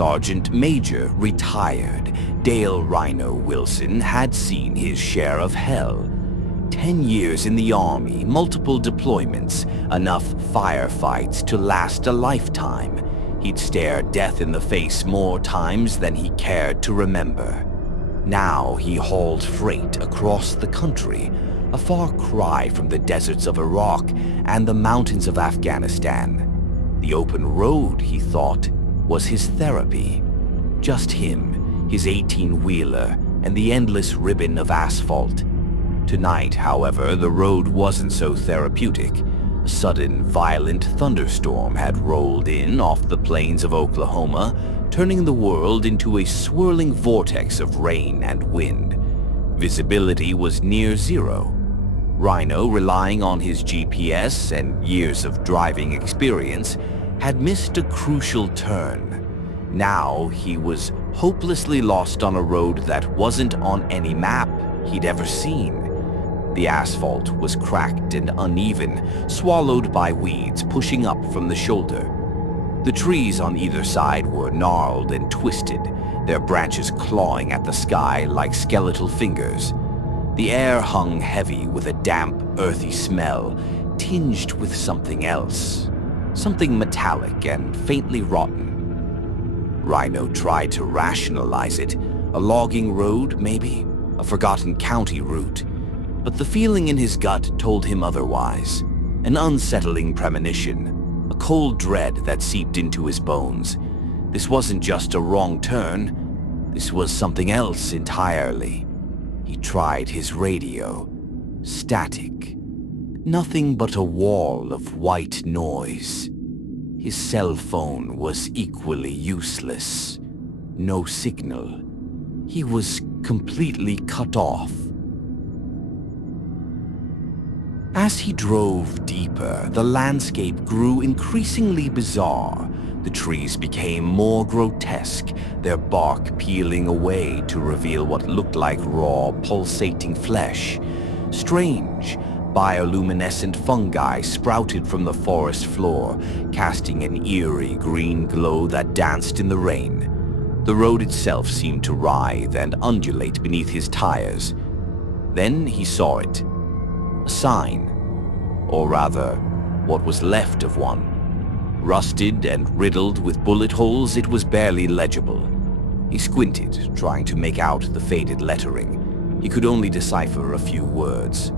Sergeant Major, retired, Dale Rhino Wilson had seen his share of hell. 10 years in the Army, multiple deployments, enough firefights to last a lifetime. He'd stared death in the face more times than he cared to remember. Now he hauled freight across the country, a far cry from the deserts of Iraq and the mountains of Afghanistan. The open road, he thought, was his therapy. Just him, his 18-wheeler, and the endless ribbon of asphalt. Tonight, however, the road wasn't so therapeutic. A sudden, violent thunderstorm had rolled in off the plains of Oklahoma, turning the world into a swirling vortex of rain and wind. Visibility was near zero. Rhino, relying on his GPS and years of driving experience, had missed a crucial turn. Now he was hopelessly lost on a road that wasn't on any map he'd ever seen. The asphalt was cracked and uneven, swallowed by weeds pushing up from the shoulder. The trees on either side were gnarled and twisted, their branches clawing at the sky like skeletal fingers. The air hung heavy with a damp, earthy smell, tinged with something else. Something metallic and faintly rotten. Rhino tried to rationalize it. A logging road, maybe? A forgotten county route. But the feeling in his gut told him otherwise. An unsettling premonition. A cold dread that seeped into his bones. This wasn't just a wrong turn. This was something else entirely. He tried his radio. Static. Nothing but a wall of white noise. His cell phone was equally useless. No signal. He was completely cut off. As he drove deeper, the landscape grew increasingly bizarre. The trees became more grotesque, their bark peeling away to reveal what looked like raw, pulsating flesh. Strange, bioluminescent fungi sprouted from the forest floor, casting an eerie green glow that danced in the rain. The road itself seemed to writhe and undulate beneath his tires. Then he saw it. A sign. Or rather, what was left of one. Rusted and riddled with bullet holes, it was barely legible. He squinted, trying to make out the faded lettering. He could only decipher a few words.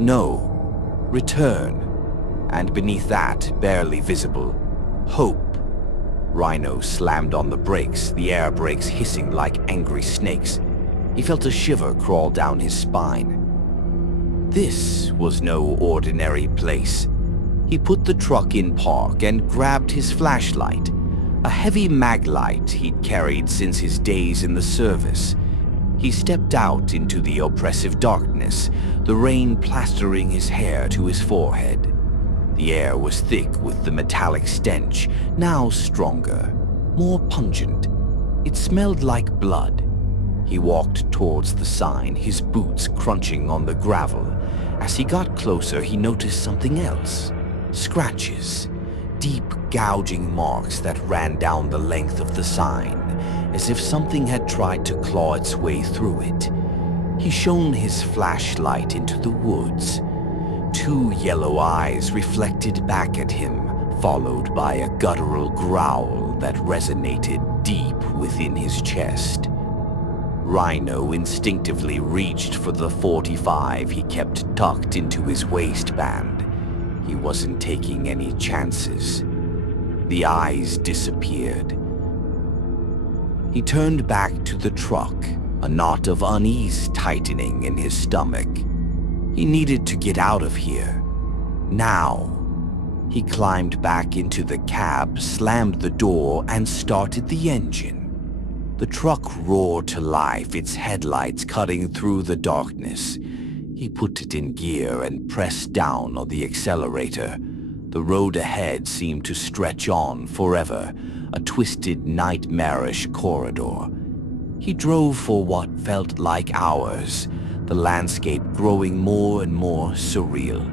No. Return. And beneath that, barely visible, hope. Rhino slammed on the brakes, the air brakes hissing like angry snakes. He felt a shiver crawl down his spine. This was no ordinary place. He put the truck in park and grabbed his flashlight, a heavy mag light he'd carried since his days in the service. He stepped out into the oppressive darkness, the rain plastering his hair to his forehead. The air was thick with the metallic stench, now stronger, more pungent. It smelled like blood. He walked towards the sign, his boots crunching on the gravel. As he got closer, he noticed something else. Scratches. Deep, gouging marks that ran down the length of the sign, as if something had tried to claw its way through it. He shone his flashlight into the woods. 2 yellow eyes reflected back at him, followed by a guttural growl that resonated deep within his chest. Rhino instinctively reached for the .45 he kept tucked into his waistband. He wasn't taking any chances. The eyes disappeared. He turned back to the truck, a knot of unease tightening in his stomach. He needed to get out of here. Now. He climbed back into the cab, slammed the door, and started the engine. The truck roared to life, its headlights cutting through the darkness. He put it in gear and pressed down on the accelerator. The road ahead seemed to stretch on forever, a twisted, nightmarish corridor. He drove for what felt like hours, the landscape growing more and more surreal.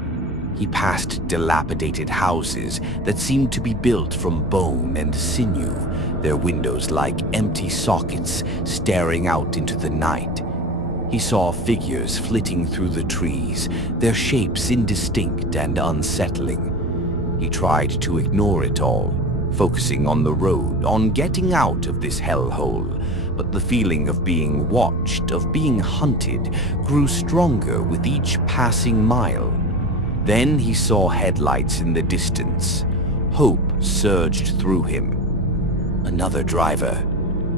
He passed dilapidated houses that seemed to be built from bone and sinew, their windows like empty sockets staring out into the night. He saw figures flitting through the trees, their shapes indistinct and unsettling. He tried to ignore it all, focusing on the road, on getting out of this hellhole, but the feeling of being watched, of being hunted, grew stronger with each passing mile. Then he saw headlights in the distance. Hope surged through him. Another driver,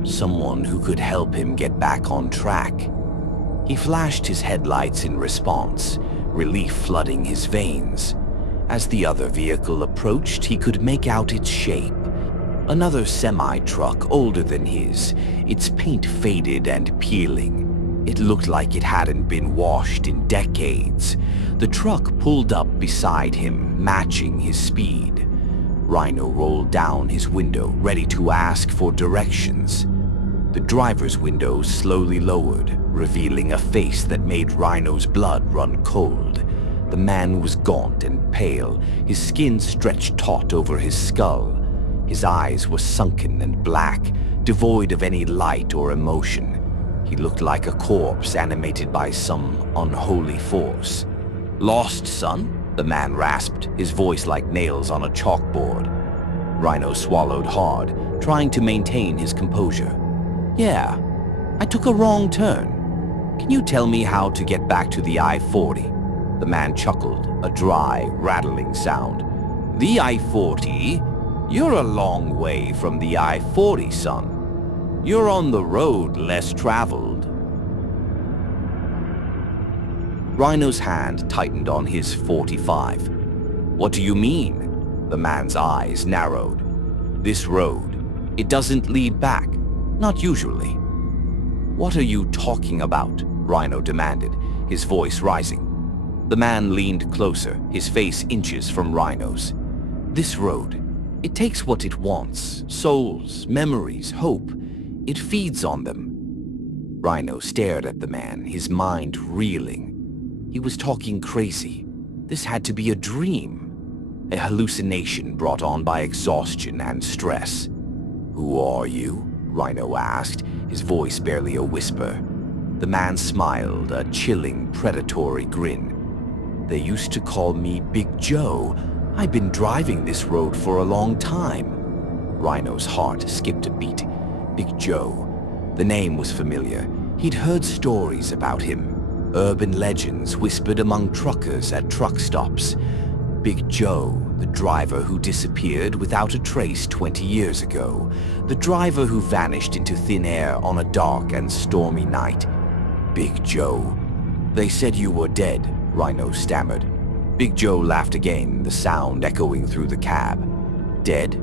someone who could help him get back on track. He flashed his headlights in response, relief flooding his veins. As the other vehicle approached, he could make out its shape. Another semi-truck older than his, its paint faded and peeling. It looked like it hadn't been washed in decades. The truck pulled up beside him, matching his speed. Rhino rolled down his window, ready to ask for directions. The driver's window slowly lowered, revealing a face that made Rhino's blood run cold. The man was gaunt and pale, his skin stretched taut over his skull. His eyes were sunken and black, devoid of any light or emotion. He looked like a corpse animated by some unholy force. "Lost, son?" the man rasped, his voice like nails on a chalkboard. Rhino swallowed hard, trying to maintain his composure. "Yeah, I took a wrong turn. Can you tell me how to get back to the I-40? The man chuckled, a dry, rattling sound. "The I-40? You're a long way from the I-40, son. You're on the road less traveled." Rhino's hand tightened on his .45. "What do you mean?" The man's eyes narrowed. "This road, it doesn't lead back. Not usually." "What are you talking about?" Rhino demanded, his voice rising. The man leaned closer, his face inches from Rhino's. "This road, it takes what it wants, souls, memories, hope. It feeds on them." Rhino stared at the man, his mind reeling. He was talking crazy. This had to be a dream, a hallucination brought on by exhaustion and stress. "Who are you?" Rhino asked, his voice barely a whisper. The man smiled, a chilling, predatory grin. "They used to call me Big Joe. I've been driving this road for a long time." Rhino's heart skipped a beat. Big Joe. The name was familiar. He'd heard stories about him. Urban legends whispered among truckers at truck stops. Big Joe, the driver who disappeared without a trace 20 years ago. The driver who vanished into thin air on a dark and stormy night. Big Joe. "They said you were dead," Rhino stammered. Big Joe laughed again, the sound echoing through the cab. "Dead?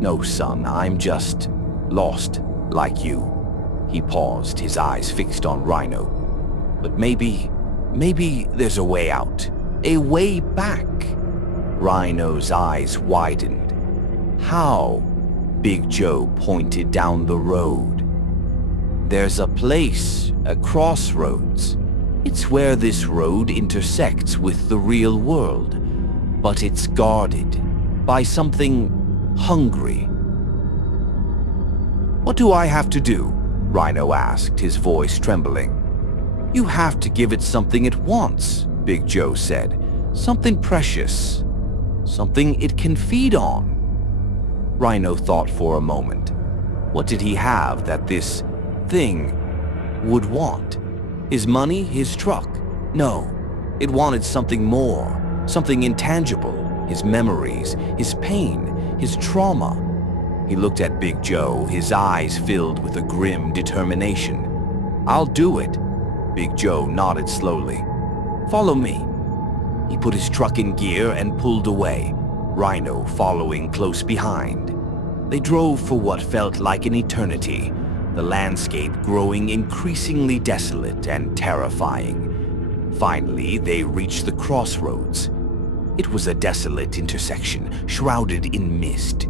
No, son, I'm just lost, like you." He paused, his eyes fixed on Rhino. "But maybe there's a way out. A way back." Rhino's eyes widened. "How?" Big Joe pointed down the road. "There's a place, a crossroads. It's where this road intersects with the real world. But it's guarded by something hungry." "What do I have to do?" Rhino asked, his voice trembling. "You have to give it something it wants," Big Joe said. "Something precious. Something it can feed on." Rhino thought for a moment. What did he have that this thing would want? His money, his truck? No, it wanted something more, something intangible. His memories, his pain, his trauma. He looked at Big Joe, his eyes filled with a grim determination. "I'll do it." Big Joe nodded slowly. "Follow me." He put his truck in gear and pulled away, Rhino following close behind. They drove for what felt like an eternity, the landscape growing increasingly desolate and terrifying. Finally, they reached the crossroads. It was a desolate intersection, shrouded in mist.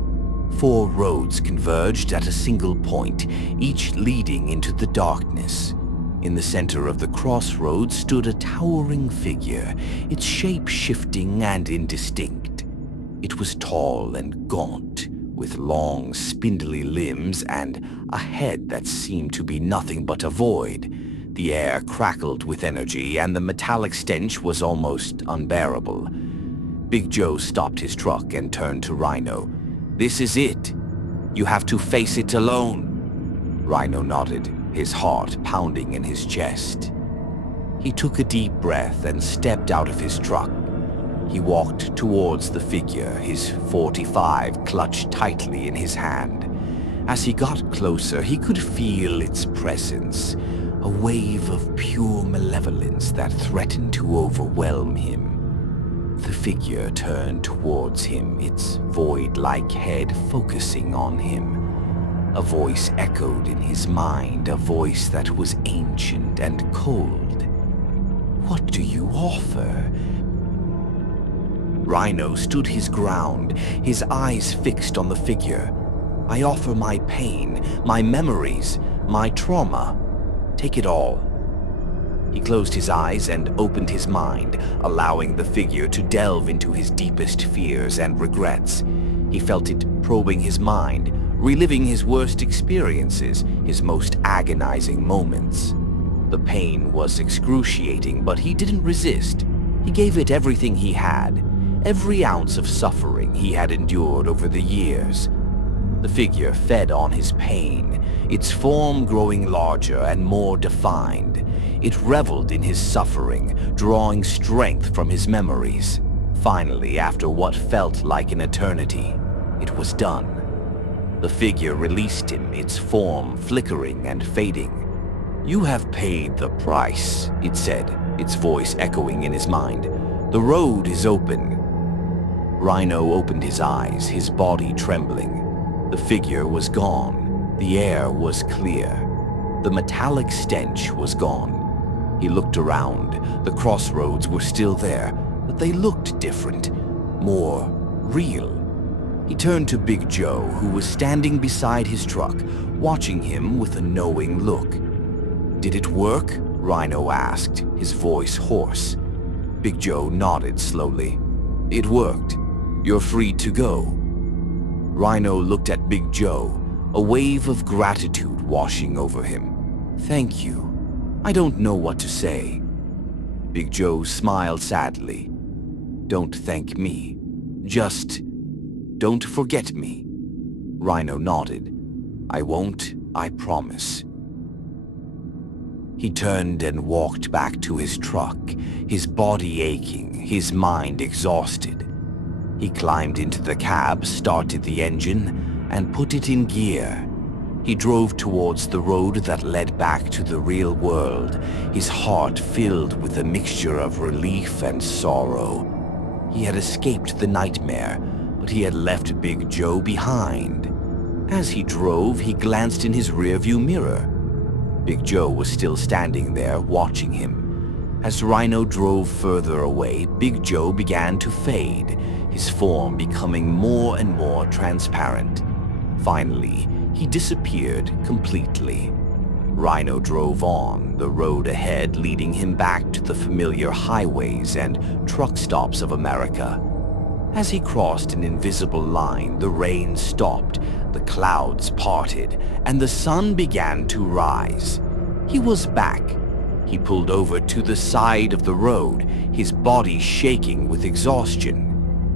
4 roads converged at a single point, each leading into the darkness. In the center of the crossroads stood a towering figure, its shape shifting and indistinct. It was tall and gaunt, with long, spindly limbs and a head that seemed to be nothing but a void. The air crackled with energy, and the metallic stench was almost unbearable. Big Joe stopped his truck and turned to Rhino. "This is it. You have to face it alone." Rhino nodded, his heart pounding in his chest. He took a deep breath and stepped out of his truck. He walked towards the figure, his .45 clutched tightly in his hand. As he got closer, he could feel its presence, a wave of pure malevolence that threatened to overwhelm him. The figure turned towards him, its void-like head focusing on him. A voice echoed in his mind, a voice that was ancient and cold. "What do you offer?" Rhino stood his ground, his eyes fixed on the figure. "I offer my pain, my memories, my trauma. Take it all." He closed his eyes and opened his mind, allowing the figure to delve into his deepest fears and regrets. He felt it probing his mind, reliving his worst experiences, his most agonizing moments. The pain was excruciating, but he didn't resist. He gave it everything he had, every ounce of suffering he had endured over the years. The figure fed on his pain, its form growing larger and more defined. It reveled in his suffering, drawing strength from his memories. Finally, after what felt like an eternity, it was done. The figure released him, its form flickering and fading. "You have paid the price," it said, its voice echoing in his mind. "The road is open." Rhino opened his eyes, his body trembling. The figure was gone. The air was clear. The metallic stench was gone. He looked around. The crossroads were still there, but they looked different, more real. He turned to Big Joe, who was standing beside his truck, watching him with a knowing look. "Did it work?" Rhino asked, his voice hoarse. Big Joe nodded slowly. "It worked. You're free to go." Rhino looked at Big Joe, a wave of gratitude washing over him. "Thank you. I don't know what to say." Big Joe smiled sadly. "Don't thank me. Just don't forget me." Rhino nodded. "I won't, I promise." He turned and walked back to his truck, his body aching, his mind exhausted. He climbed into the cab, started the engine, and put it in gear. He drove towards the road that led back to the real world, his heart filled with a mixture of relief and sorrow. He had escaped the nightmare, but he had left Big Joe behind. As he drove, he glanced in his rearview mirror. Big Joe was still standing there, watching him. As Rhino drove further away, Big Joe began to fade, his form becoming more and more transparent. Finally, he disappeared completely. Rhino drove on, the road ahead leading him back to the familiar highways and truck stops of America. As he crossed an invisible line, the rain stopped, the clouds parted, and the sun began to rise. He was back. He pulled over to the side of the road, his body shaking with exhaustion.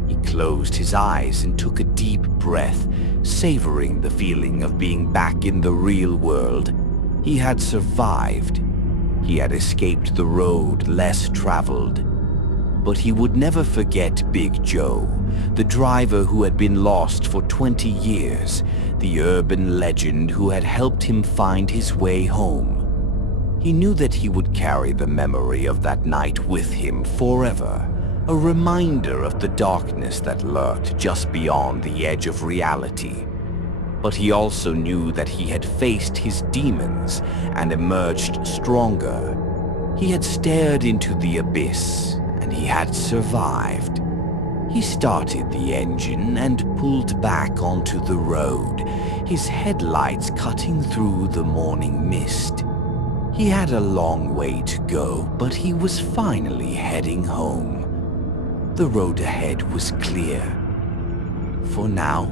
He closed his eyes and took a deep breath, savoring the feeling of being back in the real world. He had survived. He had escaped the road less traveled. But he would never forget Big Joe, the driver who had been lost for 20 years, the urban legend who had helped him find his way home. He knew that he would carry the memory of that night with him forever, a reminder of the darkness that lurked just beyond the edge of reality. But he also knew that he had faced his demons and emerged stronger. He had stared into the abyss, and he had survived. He started the engine and pulled back onto the road, his headlights cutting through the morning mist. He had a long way to go, but he was finally heading home. The road ahead was clear. For now.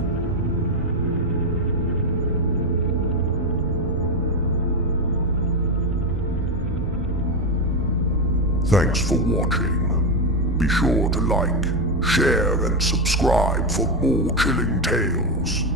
Thanks for watching. Be sure to like, share and subscribe for more chilling tales.